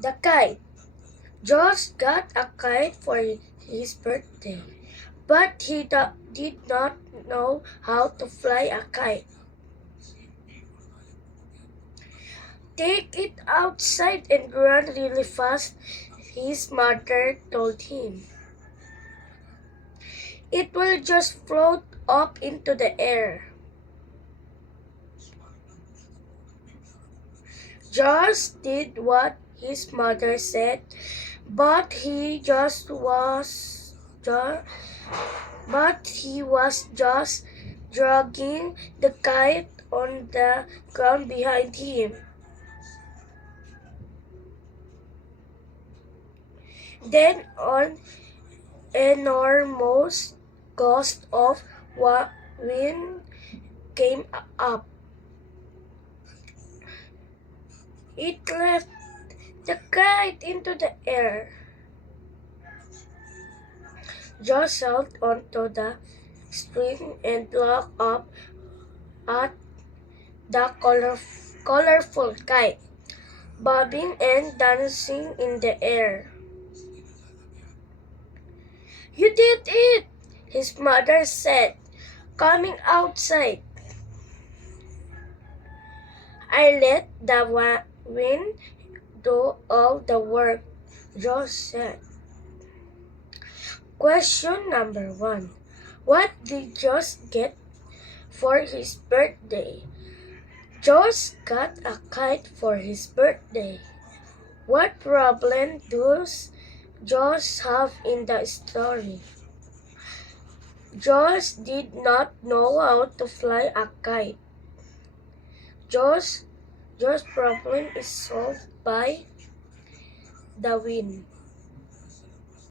The kite. Josh got a kite for his birthday, but he did not know how to fly a kite. Take it outside and run really fast, his mother told him. It will just float up into the air. Josh did what his mother said, but he was just dragging the kite on the ground behind him. Then an enormous gust of wind came up. It left the kite into the air. Josh sailed onto the string and looked up at the colorful kite, bobbing and dancing in the air. You did it, his mother said, coming outside. I let the wind do all the work, Josh said. Question number 1. What did Josh get for his birthday? Josh got a kite for his birthday. What problem does Josh have in the story? Josh did not know how to fly a kite. Josh's problem is solved by the wind.